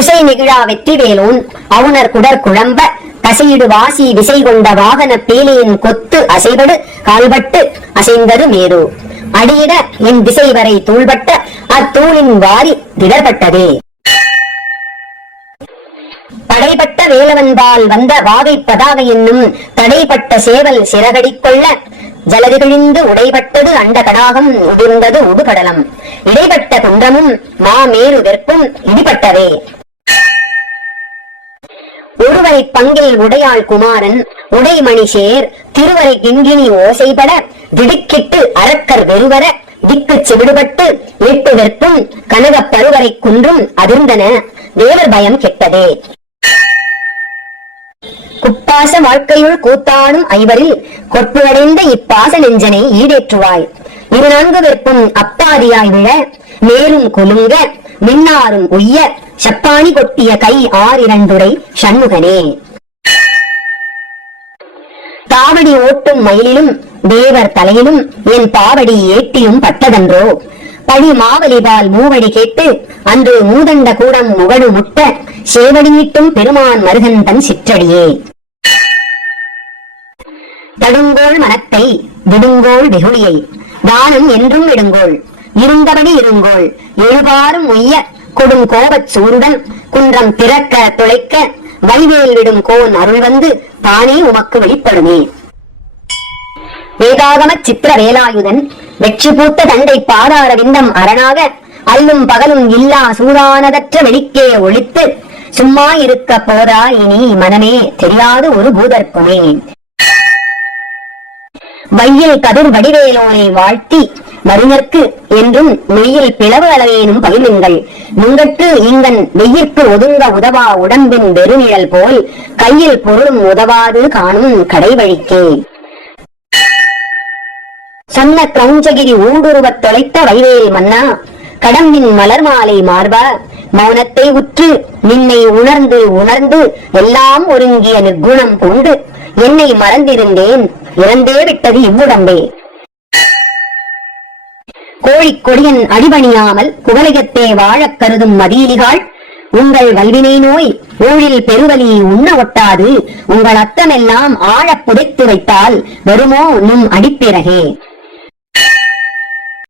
குசை நெகிழா வெற்றிவேலோன் அவுணர் குடர் குழம்ப கசையிடு வாசி விசை கொண்ட வாகன பேலியின் கொத்து அசைபடு கால்பட்டு அசைந்தது மேரு அடியிட என் திசை வரை தூள்பட்ட அத்தூளின் வாரி திடர்பட்டதே. படைப்பட்ட வேலவன்பால் வந்த வாகை பதாகை என்னும் தடைப்பட்ட சேவல் சிறகடிக்கொள்ள ஜலதிகிழிந்து உடைபட்டது அண்ட கடாகம் உதிர்ந்தது உடுகடலம் இடைப்பட்ட குன்றமும் மாமேரு வெற்பும் இடிபட்டதே. ஒருவரை பங்கில் உடையாள் குமாரன் உடைமணி சேர் திருவரை கிண்கிணி ஓசைபட திடுக்கிட்டு அரக்கர் வெறுவர திக்கு செவிடுபட்டு எட்டு வெற்பும் கனகப் பருவரை குன்றும் அதிர்ந்தன தேவர் பயம் கெட்டதே. குப்பாச வாழ்க்கையுள் கூத்தாடும் ஐவரில் கொற்புடைந்த இப்பாச நெஞ்சனை ஈடேற்றுவாய். 14 வெற்பும் அப்பாதியாய் விழ மேலும் குலுங்க மின்னாரும் உய்ய சப்பாணி கொட்டிய கை 6 சண்முகனே. தாவடி ஓட்டும் மயிலிலும் தேவர் தலையிலும் என் பாவடி ஏட்டியும் பட்டதன்றோ. பழி மாவலிபால் மூவடி கேட்டு அன்று மூதண்ட கூடம் முகடு முட்ட சேவடியிட்டும் பெருமான் மருகன் தன் சிற்றடியே. தடுங்கோள் மனத்தை விடுங்கோள் வெகுளியை தானம் என்றும் விடுங்கோள் இருந்தபடி இருங்கோள் எழுபாரும் உய்ய கொடும் கோபச் சூருடன் குன்றம் திறக்க துளைக்க வைவேல் விடும் கோன் அருள் வந்து தானே உமக்கு வெளிப்படுமே. வேதாகம சித்திர வேலாயுதன் வெற்றி பூத்த தண்டை பாதார விந்தம் அரணாக அல்லும் பகலும் இல்லா சூதானதற்ற வெளிக்கே ஒழித்து சும்மா இருக்க போதா இனி மனமே தெரியாது ஒரு பூதர்க்குமே. வையில் கதிர் வடிவேலோனை வாழ்த்தி மருங்கற்கு என்றும் மெய்யில் பிளவு அளவேனும் பகிர்ந்தீங்கள் நுங்கற்கு இங்கன் வெயிற்கு ஒதுங்க உதவா உடம்பின் வெறுநிழல் போல் கையில் பொருளும் உதவாது காணும் கடைவழிக்கே. சொன்ன கிரௌஞ்சகிரி ஊடுருவத் தொலைத்த வைவேல் மன்னா கடம்பின் மலர் மாலை மார்பா மௌனத்தை உற்று நின்னை உணர்ந்து உணர்ந்து எல்லாம் ஒருங்கிய நிர்குணம் கொண்டு என்னை மறந்திருந்தேன் இறந்தே விட்டது இவ்வுடம்பே. கோழிக்கொடியன் அடிபணியாமல் குவலயத்தே வாழக் கருதும் மதியிலிகாள் உங்கள் வல்வினை நோய் ஊழில் பெருவலி உண்ண ஒட்டாது உங்கள் அத்தமெல்லாம் ஆழப் புதைத்து வைத்தால் வருமோ நும் அடிப்பிறகே.